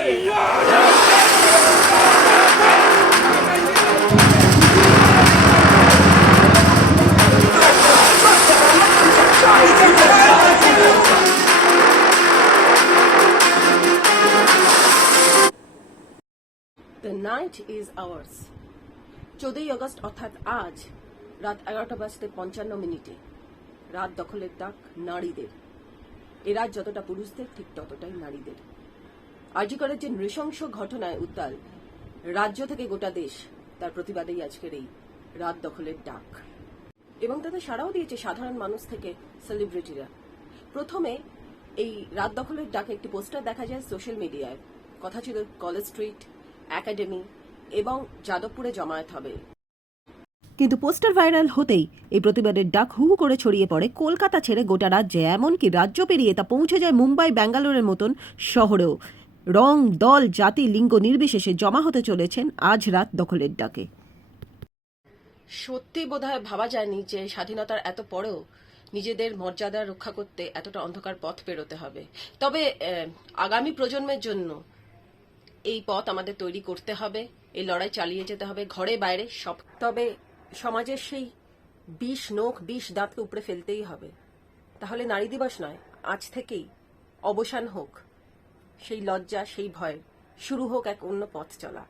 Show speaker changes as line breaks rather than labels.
The night is ours চোদ্দই August অর্থাৎ আজ রাত এগারোটা বাজতে পঞ্চান্ন মিনিটে। রাত দখলের ডাক নারীদের। এ রাত যতটা পুরুষদের, ঠিক ততটাই নারীদের। আর্যিকরের যে নৃশংস ঘটনায় উত্তাল। রাজ্য থেকে গোটা দেশ তার প্রতিবাদেই আজকের এই রাত দখলের ডাক। এবং তাতে সাড়াও দিয়েছে সাধারণ মানুষ থেকে সেলিব্রিটিরা প্রথমে এই রাত দখলের ডাকে একটি পোস্টার দেখা যায় সোশ্যাল মিডিয়ায়। কথা ছিল কলেজ স্ট্রিট, একাডেমি এবং যাদবপুরে জমায়েত হবে।
কিন্তু পোস্টার ভাইরাল হতেই এই প্রতিবাদের ডাক হু হু করে ছড়িয়ে পড়ে। কলকাতা ছেড়ে গোটা রাজ্যে, এমনকি রাজ্য পেরিয়ে তা পৌঁছে যায় মুম্বাই, ব্যাঙ্গালোরের মতন শহরেও। রং দল জাতি লিঙ্গ নির্বিশেষে জমা হতে চলেছেন আজ রাত দখলের ডাকে।
সত্যি বোধহয় ভাবা যায়নি যে স্বাধীনতার এত পরেও নিজেদের মর্যাদা রক্ষা করতে এতটা অন্ধকার পথ পেরোতে হবে। তবে আগামী প্রজন্মের জন্য এই পথ আমাদের তৈরি করতে হবে এই লড়াই চালিয়ে যেতে হবে ঘরে বাইরে সব তবে সমাজের সেই বিষ নখ বিষ দাঁতকে উপড়ে ফেলতেই হবে। তাহলে নারী দিবস নয় আজ থেকেই অবসান হোক। সেই লজ্জা সেই ভয়। শুরু হোক এক অন্য পথ চলা।